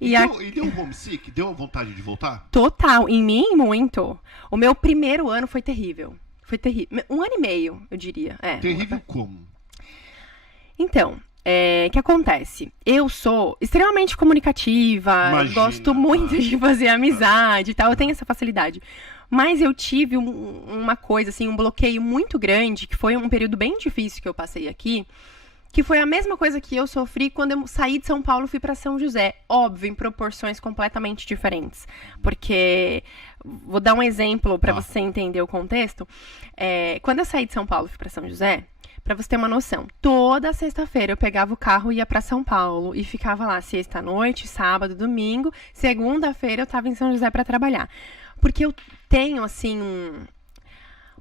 E deu um homesick? Deu vontade de voltar? Total, em mim, muito. O meu primeiro ano foi terrível. Foi terrível. 1 ano e meio, eu diria. Terrível como? Então, o que acontece? Eu sou extremamente comunicativa, gosto muito de fazer amizade e tal, eu tenho essa facilidade. Mas eu tive uma coisa, assim, um bloqueio muito grande, que foi um período bem difícil que eu passei aqui, que foi a mesma coisa que eu sofri quando eu saí de São Paulo e fui para São José. Óbvio, em proporções completamente diferentes. Porque, vou dar um exemplo para você entender o contexto. Quando eu saí de São Paulo e fui para São José, para você ter uma noção, toda sexta-feira eu pegava o carro e ia para São Paulo e ficava lá sexta-noite, sábado, domingo. Segunda-feira eu estava em São José para trabalhar. Porque eu tenho, assim,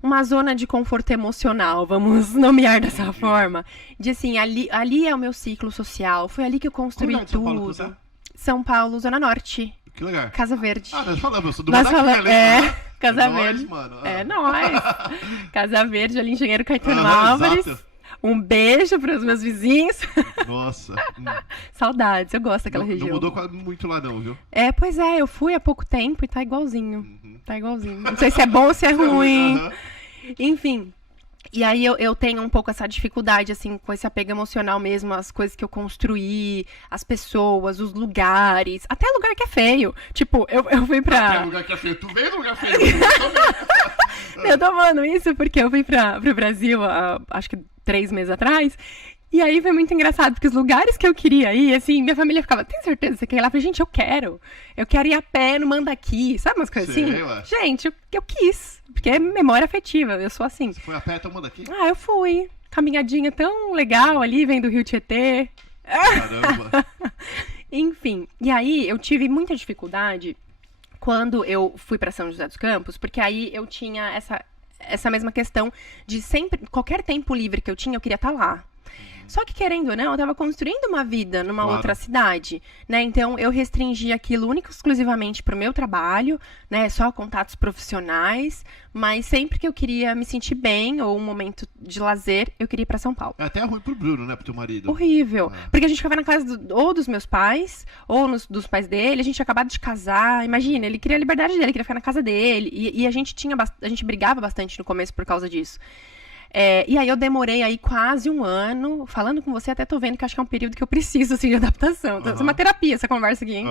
uma zona de conforto emocional, vamos nomear dessa forma. De assim, ali é o meu ciclo social, foi ali que eu construí tudo. São Paulo, Zona Norte. Que legal. Casa Verde. Nós falamos, eu sou do Casa Verde. Mano. É nóis. Casa Verde, ali, Engenheiro Caetano Álvares. Exato. Um beijo para os meus vizinhos. Nossa. Saudades, eu gosto daquela região. Não mudou muito lá não, viu? Pois é, eu fui há pouco tempo e tá igualzinho. Tá igualzinho. Não sei se é bom ou se é ruim. Enfim. E aí eu tenho um pouco essa dificuldade, assim, com esse apego emocional mesmo, as coisas que eu construí, as pessoas, os lugares, até lugar que é feio. Tipo, eu fui pra... Até lugar que é feio. Tu veio no lugar feio. Eu tô falando isso porque eu fui pro Brasil, acho que 3 meses atrás. E aí foi muito engraçado, porque os lugares que eu queria ir, assim, minha família ficava, tem certeza que você quer ir lá? Eu falei, gente, eu quero ir a pé no Mandaki, sabe umas coisas assim? Gente, eu quis, porque é memória afetiva, eu sou assim. Você foi a pé até o Mandaki? Eu fui, caminhadinha tão legal ali, vendo o Rio Tietê. Caramba. Enfim, e aí eu tive muita dificuldade quando eu fui pra São José dos Campos, porque aí eu tinha essa mesma questão de sempre, qualquer tempo livre que eu tinha, eu queria estar lá. Só que, querendo ou não, eu estava construindo uma vida numa outra cidade, né? Então, eu restringi aquilo único e exclusivamente para o meu trabalho, né? Só contatos profissionais, mas sempre que eu queria me sentir bem ou um momento de lazer, eu queria ir para São Paulo. É até ruim pro Bruno, né? Pro teu marido. Horrível. Porque a gente ficava na casa ou dos meus pais, ou dos pais dele, a gente tinha acabado de casar, imagina, ele queria a liberdade dele, queria ficar na casa dele, e a gente brigava bastante no começo por causa disso. E aí eu demorei aí quase 1 ano, falando com você, até tô vendo que acho que é um período que eu preciso, assim, de adaptação. Então, é uma terapia essa conversa aqui, hein?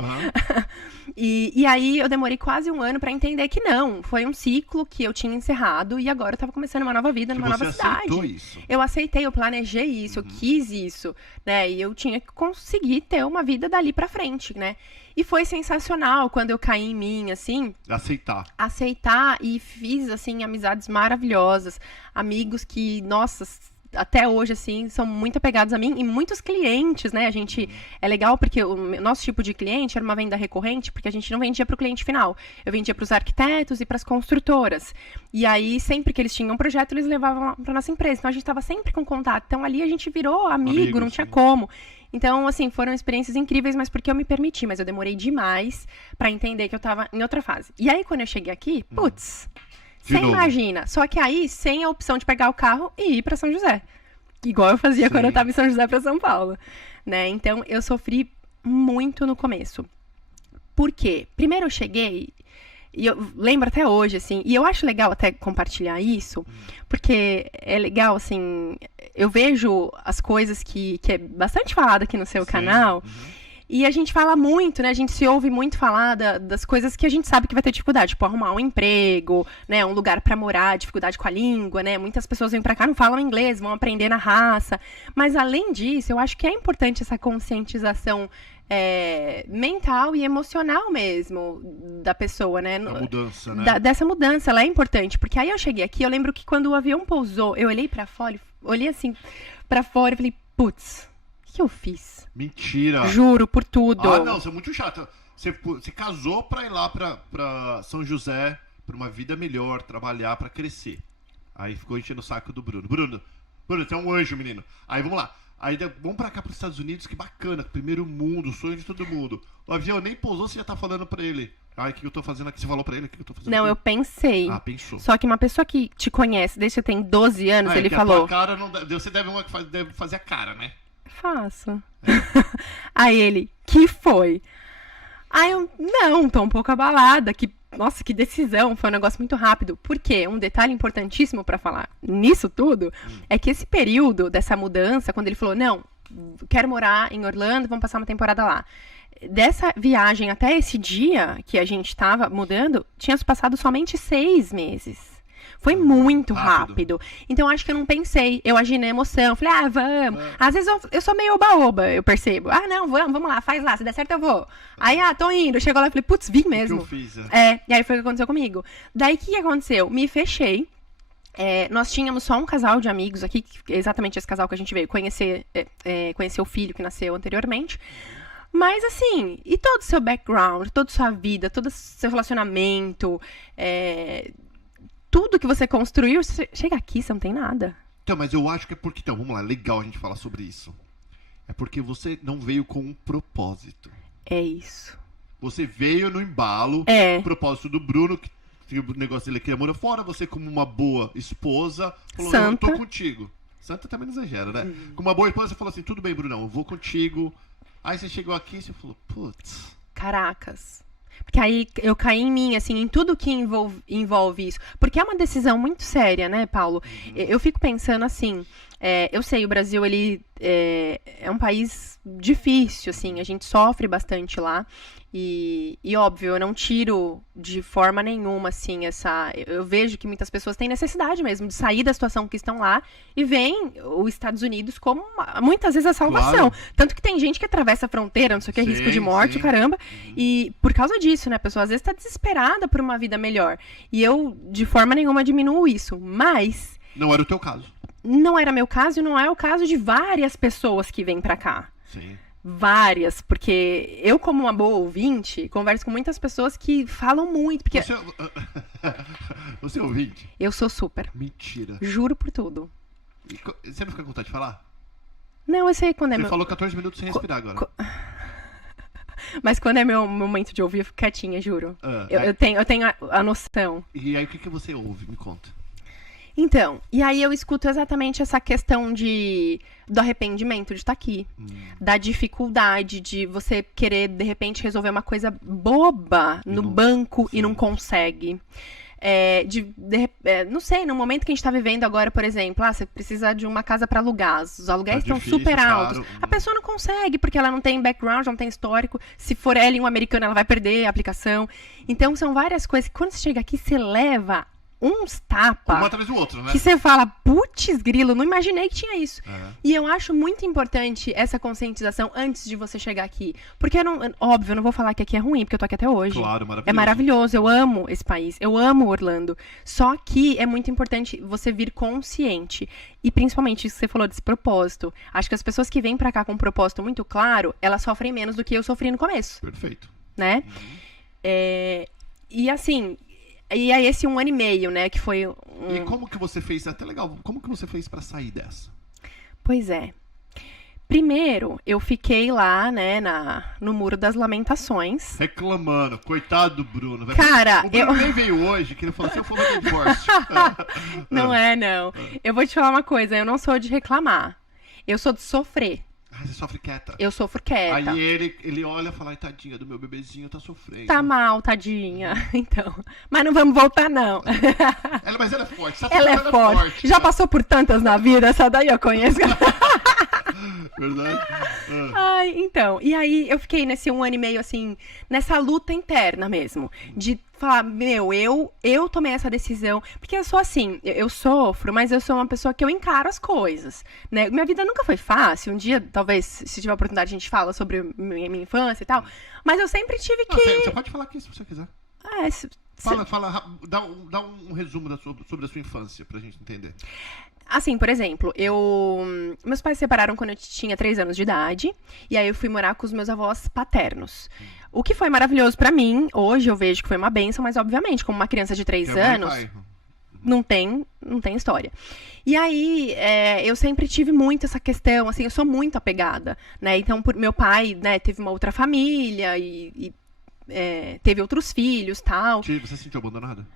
E aí eu demorei quase 1 ano pra entender que não, foi um ciclo que eu tinha encerrado e agora eu tava começando uma nova vida numa nova cidade. Isso. Eu aceitei, eu planejei isso, eu quis isso, né? E eu tinha que conseguir ter uma vida dali pra frente, né? E foi sensacional quando eu caí em mim, assim. Aceitar e fiz, assim, amizades maravilhosas. Amigos que, nossa, até hoje, assim, são muito apegados a mim. E muitos clientes, né? É legal porque o nosso tipo de cliente era uma venda recorrente, porque a gente não vendia para o cliente final. Eu vendia para os arquitetos e para as construtoras. E aí, sempre que eles tinham um projeto, eles levavam para nossa empresa. Então, a gente estava sempre com contato. Então, ali a gente virou amigo, não tinha como. Então, assim, foram experiências incríveis, mas porque eu me permiti. Mas eu demorei demais pra entender que eu tava em outra fase. E aí, quando eu cheguei aqui, putz, você imagina. Só que aí, sem a opção de pegar o carro e ir pra São José. Igual eu fazia quando eu tava em São José pra São Paulo. Né? Então, eu sofri muito no começo. Por quê? Primeiro eu cheguei... E eu lembro até hoje, assim, e eu acho legal até compartilhar isso, porque é legal, assim, eu vejo as coisas que é bastante falado aqui no seu canal, e a gente fala muito, né, a gente se ouve muito falar das coisas que a gente sabe que vai ter dificuldade, tipo, arrumar um emprego, né, um lugar pra morar, dificuldade com a língua, né, muitas pessoas vêm pra cá, não falam inglês, vão aprender na raça, mas além disso, eu acho que é importante essa conscientização mental e emocional mesmo da pessoa, né? A mudança, né? Dessa mudança, ela é importante. Porque aí eu cheguei aqui, eu lembro que quando o avião pousou, eu olhei pra fora, olhei assim pra fora e falei, putz, o que eu fiz? Mentira! Juro, por tudo. Não, você é muito chata. Você casou pra ir lá pra São José, pra uma vida melhor, trabalhar, pra crescer. Aí ficou enchendo o saco do Bruno. Bruno, você é um anjo, menino. Aí vamos lá. Aí vamos pra cá, pros Estados Unidos, que bacana, primeiro mundo, sonho de todo mundo. O avião nem pousou, você já tá falando pra ele. O que eu tô fazendo aqui? Você falou pra ele o que eu tô fazendo Não, aqui? eu pensei. Pensou. Só que uma pessoa que te conhece desde que você tem 12 anos, ele falou... A cara não você deve fazer a cara, né? Faço. Aí ele, que foi? Aí eu, não, tô um pouco abalada, nossa, que decisão, foi um negócio muito rápido. Por quê? Um detalhe importantíssimo pra falar nisso tudo é que esse período dessa mudança, quando ele falou, não, quero morar em Orlando, vamos passar uma temporada lá. Dessa viagem até esse dia que a gente tava mudando, tinha passado somente 6 meses. Foi muito rápido. Então, acho que eu não pensei. Eu agi na emoção. Falei, vamos. Às vezes eu sou meio oba-oba, eu percebo. Não, vamos lá, faz lá. Se der certo, eu vou. Aí, tô indo. Chegou lá e falei, putz, vim mesmo. O que eu fiz, E aí foi o que aconteceu comigo. Daí, o que aconteceu? Me fechei. Nós tínhamos só um casal de amigos aqui, exatamente esse casal que a gente veio conhecer o filho que nasceu anteriormente. Mas, assim, e todo o seu background, toda a sua vida, todo o seu relacionamento, tudo que você construiu, você chega aqui, você não tem nada. Então, mas eu acho que é porque... Então, vamos lá, legal a gente falar sobre isso. É porque você não veio com um propósito. É isso. Você veio no embalo, o propósito do Bruno, que o negócio dele queria morar fora, você como uma boa esposa, falou, Santa. Eu tô contigo. Santa também não exagera, né? Como uma boa esposa, você falou assim, tudo bem, Brunão, eu vou contigo. Aí você chegou aqui e você falou, putz... Caracas. Porque aí eu caí em mim, assim, em tudo que envolve isso. Porque é uma decisão muito séria, né, Paulo? Eu fico pensando assim, eu sei, o Brasil, ele é um país difícil, assim, a gente sofre bastante lá. E óbvio, eu não tiro de forma nenhuma, assim, eu vejo que muitas pessoas têm necessidade mesmo de sair da situação que estão lá e veem os Estados Unidos como, muitas vezes, a salvação. Claro. Tanto que tem gente que atravessa a fronteira, não sei o que, risco de morte, caramba. E por causa disso, né, a pessoa às vezes está desesperada por uma vida melhor. E eu, de forma nenhuma, diminuo isso. Mas... Não era o teu caso. Não era meu caso e não é o caso de várias pessoas que vêm pra cá. Sim. Várias, porque eu, como uma boa ouvinte, converso com muitas pessoas que falam muito. Porque... Você é ouvinte? Eu sou super. Mentira. Juro por tudo. Você não fica com vontade de falar? Não, eu sei quando Você falou 14 minutos sem respirar agora. Mas quando é meu momento de ouvir, eu fico quietinha, juro. Eu tenho a noção. E aí, o que você ouve? Me conta. Então, e aí eu escuto exatamente essa questão do arrependimento de estar aqui. Da dificuldade de você querer, de repente, resolver uma coisa boba no banco e não consegue. Não sei, no momento que a gente tá vivendo agora, por exemplo, você precisa de uma casa para alugar, os aluguéis estão super altos. Caro. A pessoa não consegue, porque ela não tem background, não tem histórico. Se for ela e um americano, ela vai perder a aplicação. Então, são várias coisas que quando você chega aqui, você leva uns tapas. Um atrás do outro, né? Que você fala, putz, grilo, não imaginei que tinha isso. E eu acho muito importante essa conscientização antes de você chegar aqui. Porque, óbvio, eu não vou falar que aqui é ruim, porque eu tô aqui até hoje. Claro, maravilhoso. É maravilhoso, eu amo esse país, eu amo Orlando. Só que é muito importante você vir consciente. E principalmente isso que você falou desse propósito. Acho que as pessoas que vêm pra cá com um propósito muito claro, elas sofrem menos do que eu sofri no começo. Perfeito. Né? E assim... E aí esse 1 ano e meio, né, que foi E como que você fez, até legal, como que você fez pra sair dessa? Pois é. Primeiro, eu fiquei lá, né, no Muro das Lamentações. Reclamando, coitado do Bruno. Cara, o Bruno nem veio hoje, que ele falou assim, eu fui no divórcio. Não, não. Eu vou te falar uma coisa, eu não sou de reclamar. Eu sou de sofrer. Você sofre quieta. Eu sofro quieta. Aí ele olha e fala, ai, tadinha do meu bebezinho, tá sofrendo. Tá mal, tadinha. Então. Mas não vamos voltar, não. Mas ela é forte. Ela é forte. Já passou por tantas na vida, essa daí eu conheço. Verdade? Ai, então. E aí eu fiquei nesse 1 ano e meio, assim, nessa luta interna mesmo. De falar, eu tomei essa decisão. Porque eu sou assim, eu sofro, mas eu sou uma pessoa que eu encaro as coisas, né? Minha vida nunca foi fácil. Um dia, talvez, se tiver oportunidade, a gente fala sobre minha infância e tal. Mas eu sempre tive que... Você pode falar aqui se você quiser. Fala, dá um resumo sobre a sua infância, pra gente entender. Assim, por exemplo, meus pais se separaram quando eu tinha 3 anos de idade. E aí eu fui morar com os meus avós paternos. O que foi maravilhoso pra mim, hoje eu vejo que foi uma bênção, mas obviamente, como uma criança de 3 anos, não tem história. E aí, eu sempre tive muito essa questão, assim, eu sou muito apegada, né? Então, meu pai, né, teve uma outra família e teve outros filhos, tal. Você se sentiu abandonada?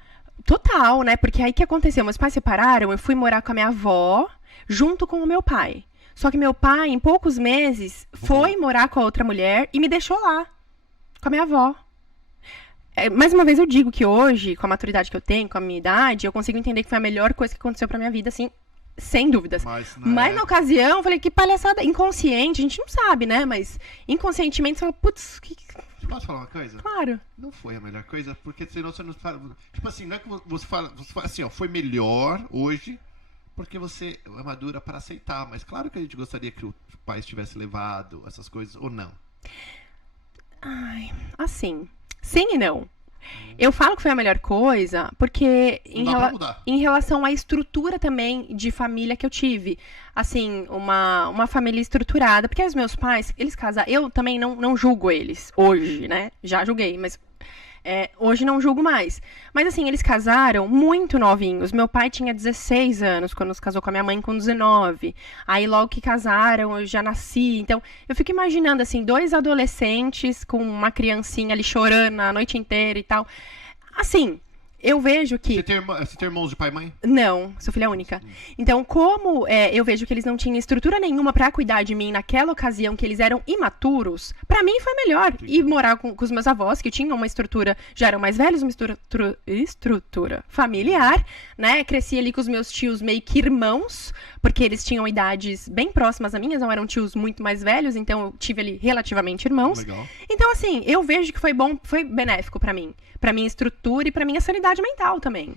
Total, né? Porque aí o que aconteceu? Meus pais separaram, eu fui morar com a minha avó, junto com o meu pai. Só que meu pai, em poucos meses, foi morar com a outra mulher e me deixou lá. com a minha avó. Mais uma vez eu digo que hoje, com a maturidade que eu tenho, com a minha idade, eu consigo entender que foi a melhor coisa que aconteceu pra minha vida, assim, sem dúvidas. Mas na ocasião, eu falei, que palhaçada, inconsciente, a gente não sabe, né? Mas inconscientemente, você fala, putz, Você pode falar uma coisa? Claro. Não foi a melhor coisa, porque senão você não fala... Tipo assim, não é que você fala assim, ó, foi melhor hoje, porque você é madura para aceitar. Mas claro que a gente gostaria que o pai tivesse levado essas coisas, ou não. Ai, assim... Sim e não. Eu falo que foi a melhor coisa porque em relação à estrutura também de família que eu tive. Assim, uma família estruturada. Porque os meus pais, eles casaram... Eu também não julgo eles hoje, né? Já julguei, mas... hoje não julgo mais. Mas assim, eles casaram muito novinhos. Meu pai tinha 16 anos quando se casou com a minha mãe com 19. Aí logo que casaram, eu já nasci. Então, eu fico imaginando assim, 2 adolescentes com uma criancinha ali chorando a noite inteira e tal. Assim, eu vejo que... Você tem irmãos de pai e mãe? Não, sou filha única. Então, como eu vejo que eles não tinham estrutura nenhuma pra cuidar de mim naquela ocasião, que eles eram imaturos, pra mim foi melhor. E morar com os meus avós, que tinham uma estrutura, já eram mais velhos, uma estrutura familiar, né? Cresci ali com os meus tios meio que irmãos, porque eles tinham idades bem próximas a minhas, não eram tios muito mais velhos, então eu tive ali relativamente irmãos. Legal. Então, assim, eu vejo que foi bom, foi benéfico pra mim. Pra minha estrutura e pra minha sanidade mental também.